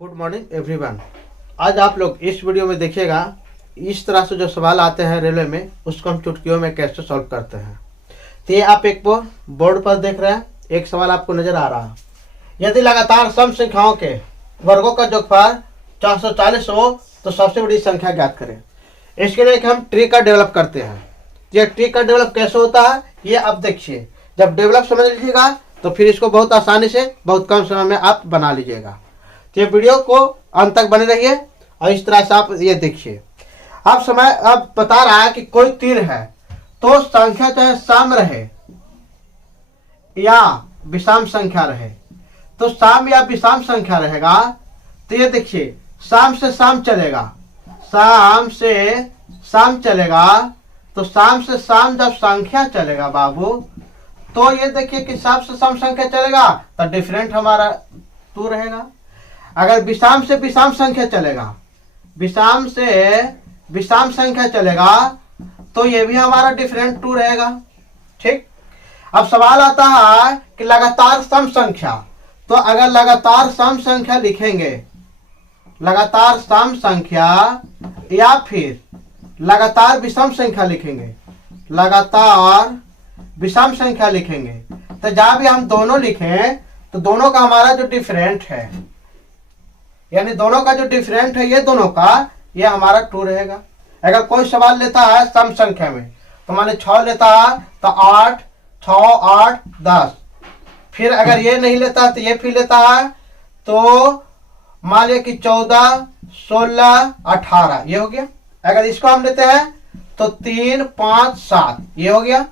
Good morning everyone. आज आप लोग इस वीडियो में देखिएगा इस तरह से जो सवाल आते हैं रेलवे में उसको हम चुटकियों में कैसे सॉल्व करते हैं। तो ये आप एक बोर्ड पर देख रहे हैं, एक सवाल आपको नजर आ रहा है। यदि लगातार सम संख्याओं के वर्गों का जोगफल 440 हो तो सबसे बड़ी संख्या ज्ञात करें। इसके लिए हम ट्रिक का डेवलप करते हैं। ये ट्रिक का डेवलप कैसे होता है ये आप देखिए। जब डेवलप समझ लीजिएगा तो फिर इसको बहुत आसानी से बहुत कम समय में आप बना लीजिएगा। तो ये वीडियो को अंत तक बने रहिए और इस तरह से आप ये देखिए। अब बता रहा है कि कोई तीर है तो संख्या चाहे सम रहे या विषम संख्या रहे, तो सम या विषम संख्या रहेगा। तो ये देखिए सम से सम चलेगा, सम से सम चलेगा। तो सम से सम जब संख्या चलेगा बाबू, तो ये देखिए कि सम से सम संख्या चलेगा तो डिफरेंट हमारा 2 रहेगा। अगर विषम से विषम संख्या चलेगा, विषम से विषम संख्या चलेगा तो ये भी हमारा डिफरेंट 2 रहेगा। ठीक। अब सवाल आता है कि लगातार सम संख्या, तो अगर लगातार सम संख्या लिखेंगे, लगातार सम संख्या या फिर लगातार विषम संख्या लिखेंगे, लगातार विषम संख्या लिखेंगे, तो जहां भी हम दोनों लिखें तो दोनों का हमारा जो डिफरेंट है, यानी दोनों का जो डिफरेंट है ये दोनों का, ये हमारा 2 रहेगा। अगर कोई सवाल लेता है सम संख्या में, तो माने 6 लेता है तो 8 6 8 10। फिर अगर ये नहीं लेता है तो ये फिर लेता है, तो मान लिया कि 14 16 18 ये हो गया। अगर इसको हम लेते हैं तो 3 5 7 ये हो गया।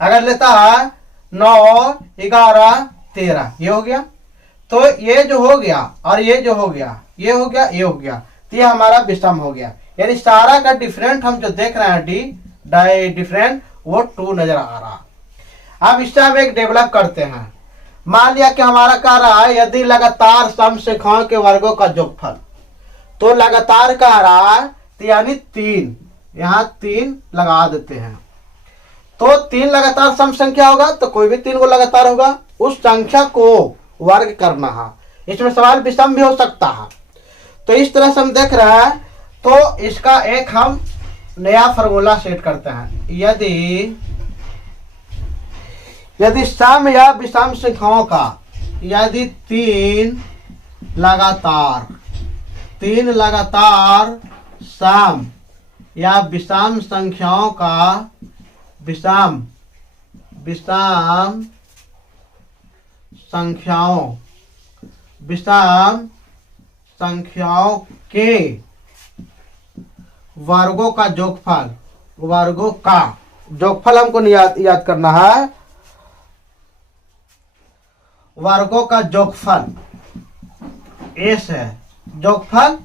अगर लेता है 9 11 13 ये हो गया। तो ये जो हो गया और ये जो हो गया, ये हो गया, ये हो गया, तो ये हमारा विषम हो गया। यानी सारा का डिफरेंट हम जो देख रहे हैं डिफरेंट वो 2 नजर आ रहा। अब इससे हम एक डेवलप करते हैं। मान लिया कि हमारा कह रहा है यदि लगातार सम संख्याओं के वर्गों का जोगफल, तो लगातार कह रहा है तो यानी 3, यहाँ 3 लगा देते हैं। तो 3 लगातार सम संख्या होगा तो कोई भी 3 को लगातार होगा, उस संख्या को वर्ग करना है। इसमें सवाल विषम भी हो सकता है। तो इस तरह से हम देख रहे हैं। तो इसका एक हम नया फॉर्मूला सेट करते हैं। यदि सम या विषम संख्याओं का, यदि 3 लगातार सम या विषम संख्याओं का, विषम संख्याओं के वर्गों का जोगफल, वर्गों का जोगफल हमको याद करना है। वर्गों का जोगफल एस है, जोगफल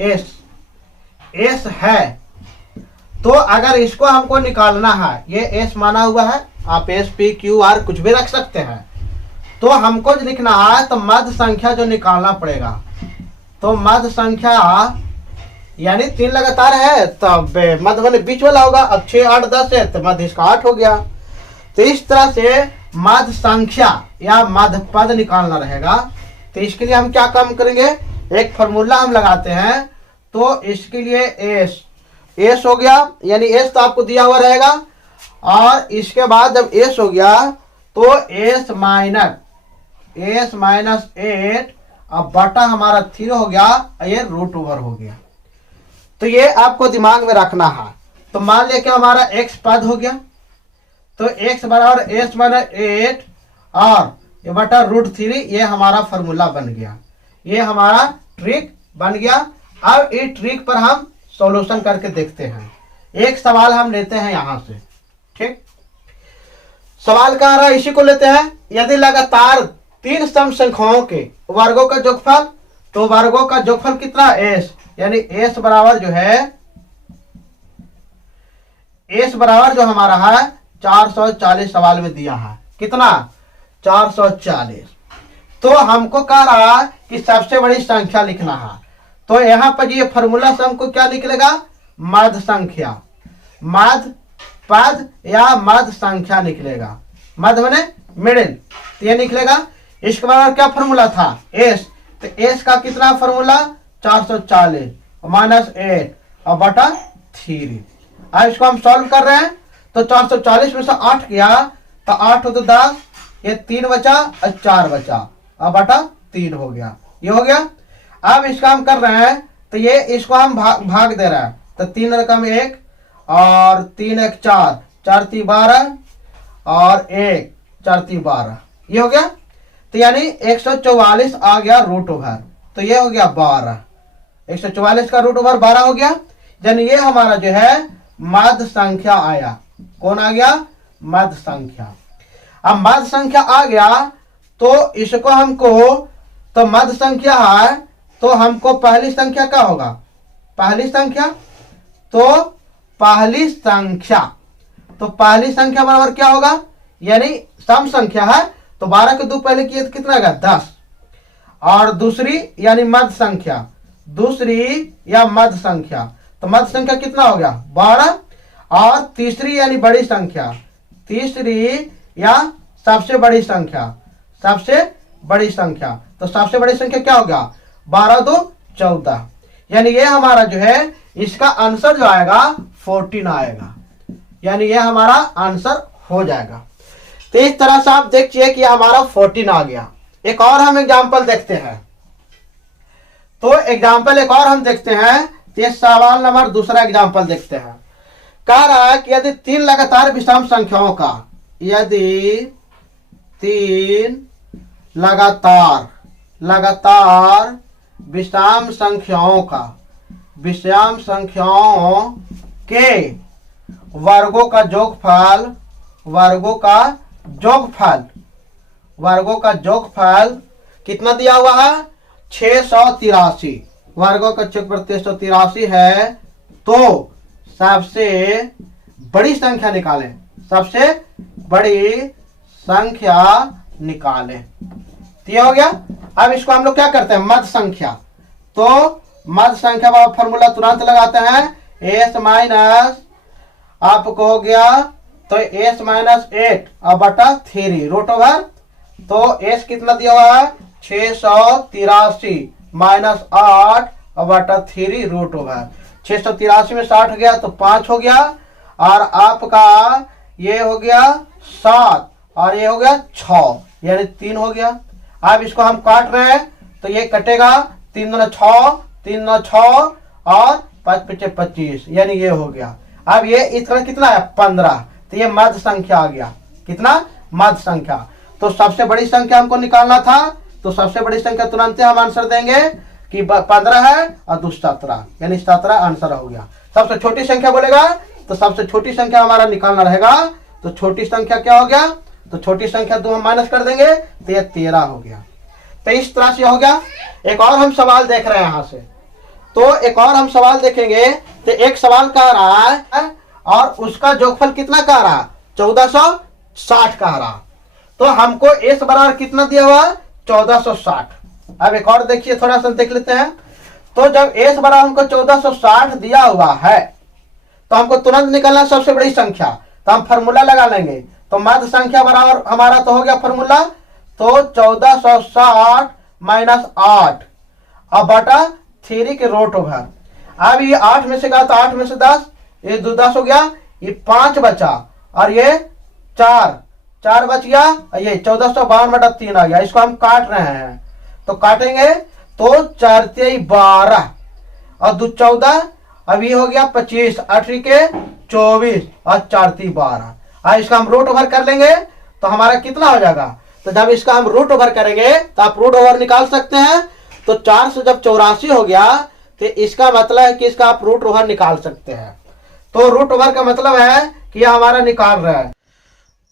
एस है। तो अगर इसको हमको निकालना है, ये एस माना हुआ है, आप एस पी क्यू आर कुछ भी रख सकते हैं। तो हमको जो लिखना है तो मध्य संख्या जो निकालना पड़ेगा, तो मध्य संख्या यानी 3 लगातार है तब मध्य वाले बीच वाला होगा। अब 6 8 10 है तो मध्य इसका 8 हो गया। तो इस तरह से मध्य संख्या या मध्य पद निकालना रहेगा। तो इसके लिए हम क्या काम करेंगे, एक फॉर्मूला हम लगाते हैं। तो इसके लिए एस हो गया, यानी एस तो आपको दिया हुआ रहेगा। और इसके बाद जब एस हो गया तो एस माइनस 8 अब बटा हमारा 3 हो गया, ये √ओवर हो गया। तो ये आपको दिमाग में रखना है। तो मान लिया कि हमारा x पद हो गया, तो x बराबर s माइनस 8 और ये बटा √3, ये हमारा फॉर्मूला बन गया, ये हमारा ट्रिक बन गया। अब इस ट्रिक पर हम सॉल्यूशन करके देखते हैं। एक सवाल हम लेते हैं यहां से। ठीक। सवाल कह रहा है, इसी को लेते हैं। यदि लगातार 3 सम संख्याओं के वर्गों का जोगफल, तो वर्गों का जोगफल कितना, s, यानी s बराबर जो है, s बराबर जो हमारा है 440 सवाल में दिया है। कितना, 440। तो हमको कह रहा है कि सबसे बड़ी संख्या लिखना है। तो यहां पर ये फॉर्मूला से हमको क्या निकलेगा, मध्य संख्या, मध्य पद या मध्य संख्या निकलेगा। मध्य माने मिडिल, तो ये निकलेगा। इसके बाद क्या फॉर्मूला था, एस, तो एस का कितना फॉर्मूला 440 -8 और बटा 3। अब इसको हम सॉल्व कर रहे हैं तो 440 में से 8 गया तो 8 हो तो 10, ये 3 बचा और 4 बचा और बटा 3 हो गया, ये हो गया। अब इसका हम कर रहे हैं तो ये इसको हम भाग दे रहे हैं तो 3 रकम 1 और 3 1 4, 4 3 12 और 1 4 3 12, ये हो गया। तो यानी 144 आ गया रूट ओवर, तो ये हो गया 12, 144 का रूट ओवर 12 हो गया। यानी ये हमारा जो है मध्य संख्या आया। कौन आ गया? मध्य संख्या। अब मध्य संख्या आ गया तो इसको हमको, तो मध्य संख्या है तो हमको पहली संख्या क्या होगा? पहली संख्या, तो पहली संख्या, तो पहली संख्या बराबर क्या होगा? यानी सम संख्या है तो 12 के 2 पहले किए तो कितना आएगा? 10। और दूसरी यानी मध्य संख्या, दूसरी या मध्य संख्या, तो मध्य संख्या कितना हो गया? 12। और तीसरी यानी बड़ी संख्या, तीसरी या सबसे बड़ी संख्या, सबसे बड़ी संख्या, तो सबसे बड़ी संख्या क्या हो गया? 12 2 14। यानी ये हमारा जो है इसका आंसर जो आएगा 14 आएगा, यानी ये हमारा आंसर हो जाएगा। तो इस तरह से आप देखिए कि हमारा 14 आ गया। एक और हम एग्जांपल देखते हैं, तो एग्जांपल एक और हम देखते हैं। तो ये सवाल नंबर दूसरा एग्जांपल देखते हैं। कह रहा है कि यदि 3 लगातार विषम संख्याओं का, यदि 3 लगातार विषम संख्याओं का, विषम संख्याओं के वर्गों का जोगफल, वर्गों का जोगफल कितना दिया हुआ है? 683। वर्गों का जोगफल 683 है तो सबसे बड़ी संख्या निकालें, सबसे बड़ी संख्या निकालें। तो ये हो गया। अब इसको हम लोग क्या करते हैं? मध्य संख्या। तो मध्य संख्या का फॉर्मूला तुरंत लगाते हैं, एस माइनस, आपको हो गया तो एस माइनस 8 और बटा 3 रूट ओवर। तो एस कितना दिया हुआ है? 683 माइनस 8 और बटा 3 रूट ओवर। 683 में 60 गया तो 5 हो गया, और आपका ये हो गया 7 और ये हो गया 6, यानी 3 हो गया। अब इसको हम काट रहे हैं तो ये कटेगा 3 दूना 6, 3 दूना 6 और 5 5 25, यानी ये हो गया। अब ये इसका कितना है? 15। तो ये मध्य संख्या आ गया। कितना? मध्य संख्या। तो सबसे बड़ी संख्या हमको निकालना था, तो सबसे बड़ी संख्या तुरंत हम आंसर देंगे कि 15 है और 2 17, यानी 17 आंसर हो गया। सबसे छोटी संख्या बोलेगा तो सबसे छोटी संख्या हमारा निकालना रहेगा। तो छोटी संख्या क्या हो गया? तो छोटी संख्या 2 हम माइनस कर देंगे तो ये 13 हो गया। तो इस तरह से हो गया। एक और हम सवाल देख रहे हैं यहाँ से, तो एक और हम सवाल देखेंगे। तो एक सवाल कह रहा है और उसका जोगफल कितना कह रहा? 1460 कह रहा। तो हमको एस बराबर कितना दिया हुआ? 1460। अब एक और देखिए, थोड़ा सा देख लेते हैं। तो जब एस बराबर हमको 1460 दिया हुआ है तो हमको तुरंत निकलना सबसे बड़ी संख्या, तो हम फॉर्मूला लगा लेंगे। तो मध्य संख्या बराबर हमारा तो हो गया फॉर्मूला, तो 1460 माइनस 8 और बटा 3 के रूट ओवर। अब ये 8 में से गया तो 8 में से 10, ये 2 10 हो गया, ये 5 बचा और ये 4 बच गया, ये 1452 बटा 3 आ गया। इसको हम काट रहे हैं तो काटेंगे तो 4 3 12 और 2 14, अब ये हो गया 25, 8 के 24 और 4 3 12। अब इसका हम रूट ओवर कर लेंगे तो हमारा कितना हो जाएगा? तो जब इसका हम रूट ओवर करेंगे तो आप रूट ओवर निकाल सकते हैं। तो 4 से जब 84 हो गया तो इसका मतलब है कि इसका आप रूट ओवर निकाल सकते हैं। तो रूट ओवर का मतलब है कि यह हमारा निकाल रहा है।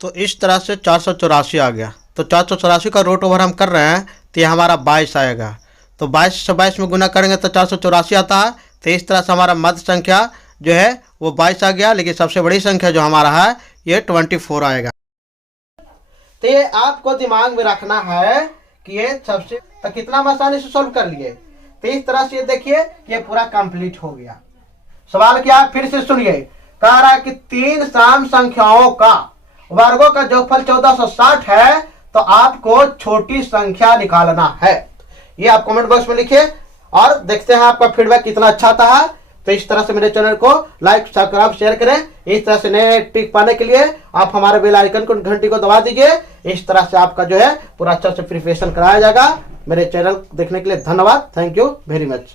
तो इस तरह से 484 आ गया। तो 484 का रूट ओवर हम कर रहे हैं तो यह हमारा 22 आएगा। तो 22 से 22 में गुना करेंगे तो 484 आता है। तो इस तरह से हमारा मध्य संख्या जो है वो 22 आ गया, लेकिन सबसे बड़ी संख्या जो हमारा है ये 24 आएगा। तो ये आपको दिमाग में रखना है कि ये सबसे, तो कितना हम आसानी से सोल्व कर लिए। तो इस तरह से देखिए ये पूरा कंप्लीट हो गया। सवाल क्या है फिर से सुनिए। कह रहा है कि 3 सम संख्याओं का वर्गों का जोगफल 1460 है तो आपको छोटी संख्या निकालना है। ये आप कमेंट बॉक्स में लिखिए और देखते हैं आपका फीडबैक कितना अच्छा आता है। तो इस तरह से मेरे चैनल को लाइक सब्सक्राइब शेयर करें। इस तरह से नए टिप पाने के लिए आप हमारे बेल आइकन को घंटी को दबा दीजिए। इस तरह से आपका जो है पूरा अच्छा से प्रिपरेशन कराया जाएगा। मेरे चैनल देखने के लिए धन्यवाद। Thank you very much.